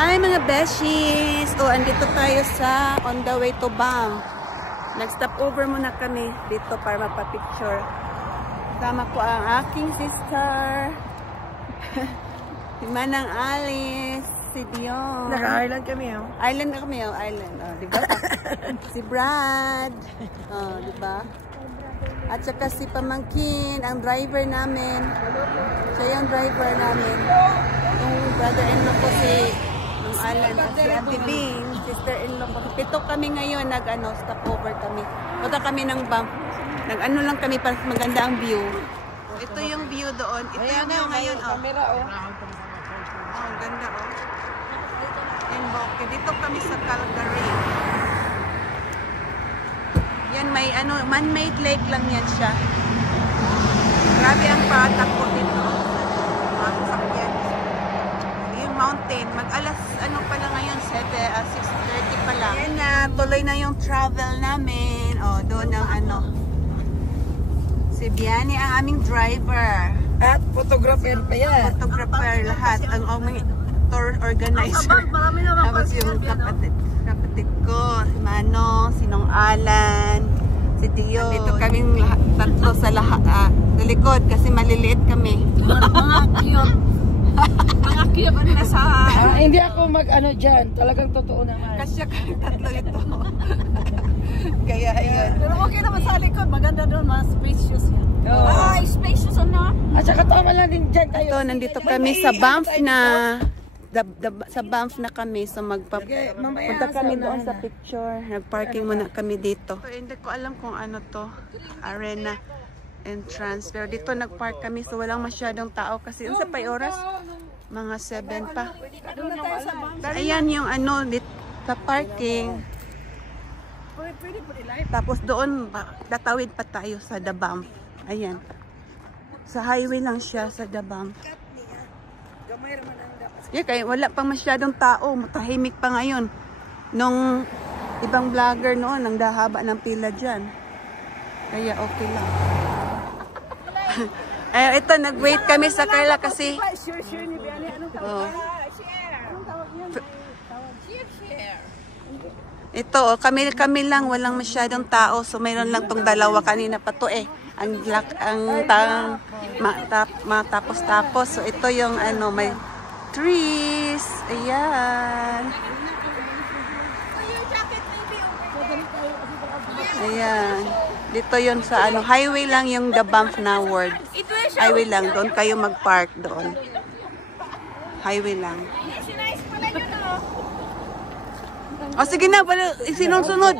Hi mga beshies! O, andito tayo sa on the way to Banff. Nag-stop over muna kami dito para magpa-picture. Kasama ko ang aking sister. Si Manang Alice. Si Dion. Naka-Ireland kami, oh. Island na kami, oh. Island. Oh, diba? Si Brad. Oh, diba? At saka si Pamangkin, ang driver namin. Siya yung driver namin. Yung brother-in-law ko si Alan at si Ate Bing, sister-in-law ko. Pito kami ngayon, stop over kami. Punta kami ng Banff. Nag-ano lang kami para maganda ang view. Ito yung view doon. Ito yung view ngayon, oh. Camera, oh. Oh, ganda, oh. Yan, okay. Dito kami sa Calgary. Yan, may man-made lake lang yan siya. Grabe ang patakbo dito. Yung mountain. Mag-alas, pa lang ngayon, 6:30 pa lang. Yan na, tuloy na yung travel namin. O, doon ang si Biani ang aming driver. At photographer pa yan. Photographer, lahat. Ang aming tour organizer. Tapos yung kapatid ko, si Mano, sinong Alan, si Dio. Dito kaming tatlo sa likod kasi maliliit kami. Mga cute. Mga cute na sa... Hindi ako dyan. Talagang totoo naman. Kasya kami tatlo ito. Kaya ayun. Pero okay naman sa likod. Maganda doon. Mas spacious yan. Spacious At saka tama lang din dyan tayo. Ito, nandito kami sa Banff na... sa Banff na kami. So punta kami doon sa picture. Nag-parking muna kami dito. So, hindi ko alam kung ano to. Arena entrance. Pero dito nag-park kami. So walang masyadong tao. Kasi sa pay oras, mga 7 pa. Ayan yung dito, sa parking. Tapos doon, tatawid pa tayo sa The Banff. Ayan. Sa highway lang siya sa The Banff. Yeah, kaya wala pang masyadong tao. Matahimik pa ngayon. Nung ibang vlogger noon, ang dahaba ng pila dyan. Kaya okay lang. Ito, nag-wait kami sa Carla kasi... Ito, kami lang, walang masyadong tao. So, mayroon lang tong dalawa kanina pa to eh. Matapos-tapos. So, ito yung may trees. Ayan. Ayan. Dito yun sa highway lang yung The Banff na word. Highway lang. Doon kayo mag-park doon. Highway lang. O sige na, sinunod.